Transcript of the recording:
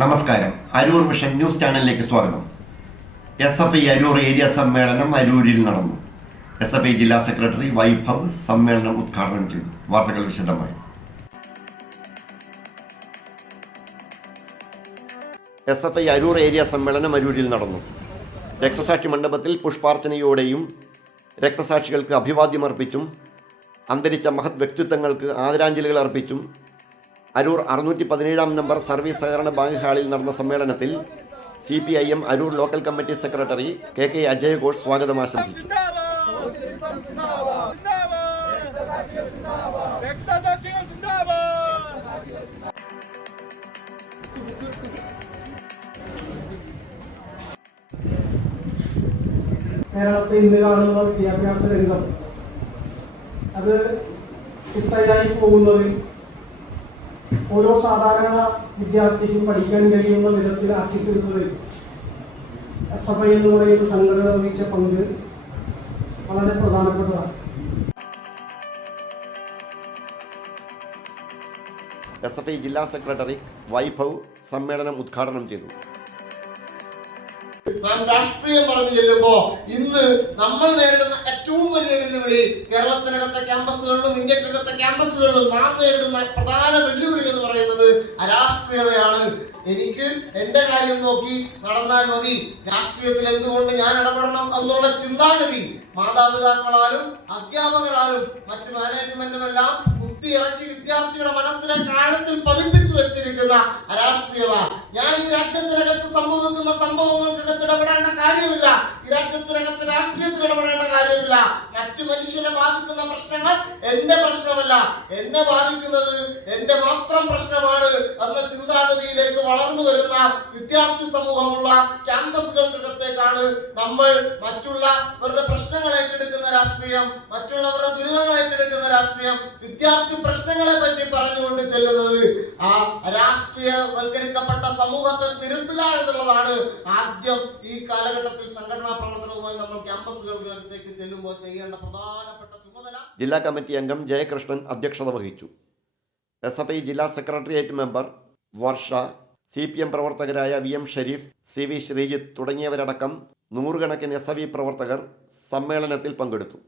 നമസ്കാരം. Aroor vision news ചാനലിലേക്ക് സ്വാഗതം. SFI അരൂർ ഏരിയ സമ്മേളനം അരൂരിൽ നടന്നു. SFI ജില്ലാ സെക്രട്ടറി വൈഭവ് സമ്മേളനം ഉദ്ഘാടനം ചെയ്തു. വാർത്തകൾ വിശദമായി. SFI അരൂർ ഏരിയ സമ്മേളനം അരൂരിൽ നടന്നു. രക്തസാക്ഷി മണ്ഡപത്തിൽ പുഷ്പാർച്ചനയോടെയും രക്തസാക്ഷികൾക്ക് അഭിവാദ്യമർപ്പിച്ചും അന്തരിച്ച മഹത് വ്യക്തിത്വങ്ങൾക്ക് ആദരാഞ്ജലികൾ അർപ്പിച്ചും അരൂർ 617 നമ്പർ സർവീസ് സഹകരണ ബാങ്ക് ഹാളിൽ നടന്ന സമ്മേളനത്തിൽ CPIM Aroor local committee secretary KK Ajay Ghosh സ്വാഗതം ആശംസിച്ചു. കേരളത്തിൽ ഇന്ന് കാണുന്ന വിദ്യാഭ്യാസ രംഗം അത് ചിട്ടയായി പോകുന്നതിൽ ഓരോ സാധാരണ വിദ്യാർത്ഥിക്കും പഠിക്കാൻ കഴിയുന്ന വിധത്തിലാക്കി തീർന്നതിൽ SFI എന്ന് പറയുന്ന സംഘടന വഹിച്ച പങ്ക് വളരെ പ്രധാനപ്പെട്ടതാണ്. SFI ജില്ലാ സെക്രട്ടറി വൈഭവ് സമ്മേളനം ഉദ്ഘാടനം ചെയ്തു. നാം രാഷ്ട്രീയം പറഞ്ഞു ചെല്ലുമ്പോ ഇന്ന് നമ്മൾ നേരിടുന്ന ഏറ്റവും വലിയ വെല്ലുവിളി കേരളത്തിനകത്തെ ക്യാമ്പസുകളിലും ഇന്ത്യക്കകത്തെ ക്യാമ്പസുകളിലും നാം നേരിടുന്ന പ്രധാന വെല്ലുവിളി എന്ന് പറയുന്നത് അരാഷ്ട്രീയതയാണ്. എനിക്ക് എന്റെ കാര്യം നോക്കി നടന്നാൽ മതി, രാഷ്ട്രീയത്തിൽ എന്തുകൊണ്ട് ഞാൻ ഇടപെടണം എന്നുള്ള ചിന്താഗതി മാതാപിതാക്കളാലും അധ്യാപകരാലും മറ്റ് മാനേജ്മെന്റുമെല്ലാം കുത്തിയിറക്കി വിദ്യാർത്ഥികളുടെ മനസ്സിലെ കാഴത്തിൽ പതിപ്പിച്ചു വെച്ചിരിക്കുന്ന അരാഷ്ട്രീയത. ഞാൻ ഈ രാജ്യത്തിനകത്ത് സംഭവിക്കുന്ന സംഭവങ്ങൾക്കകത്ത് ഇടപെടേണ്ട കാര്യമില്ല, ഈ രാജ്യത്തിനകത്ത് രാഷ്ട്രീയത്തിൽ ഇടപെടേണ്ട കാര്യമില്ല. മറ്റു മനുഷ്യനെ ബാധിക്കുന്ന പ്രശ്നങ്ങൾ എന്റെ പ്രശ്നമല്ല, എന്നെ ബാധിക്കുന്നത് എന്റെ മാത്രം പ്രശ്നമാണ് എന്ന ചിന്താഗതിയിലേക്ക് വളർന്നു വരുന്ന വിദ്യാർത്ഥി സമൂഹമുള്ള ക്യാമ്പസുകൾക്കകത്തേക്കാണ് നമ്മൾ മറ്റുള്ളവരുടെ പ്രശ്നങ്ങൾ ഏറ്റെടുക്കുന്ന രാഷ്ട്രീയം, മറ്റുള്ളവരുടെ ദുരിതങ്ങൾ ഏറ്റെടുക്കുന്ന രാഷ്ട്രീയം, വിദ്യാർത്ഥി പ്രശ്നങ്ങളെ പറ്റി പറഞ്ഞുകൊണ്ട് ചെല്ലുന്നത്. ആ രാഷ്ട്രീയവൽക്കരിക്കപ്പെട്ട സമൂഹത്തെ തിരുത്തുക എന്നുള്ളതാണ് ആദ്യം ഈ കാലഘട്ടത്തിൽ സംഘടനാ പ്രവർത്തനവുമായി നമ്മൾ ക്യാമ്പസുകളിലേക്ക് ചെല്ലുമ്പോൾ ചെയ്യേണ്ട പ്രധാനപ്പെട്ട ചുമതല. ജില്ലാ കമ്മിറ്റി അംഗം ജയകൃഷ്ണൻ അധ്യക്ഷത വഹിച്ചു. SFI ജില്ലാ സെക്രട്ടേറിയറ്റ് മെമ്പർ വർഷ, CPM പ്രവർത്തകരായ VM ഷരീഫ്, CV ശ്രീജിത്ത് തുടങ്ങിയവരടക്കം നൂറുകണക്കിന് SFI പ്രവർത്തകർ സമ്മേളനത്തിൽ പങ്കെടുത്തു.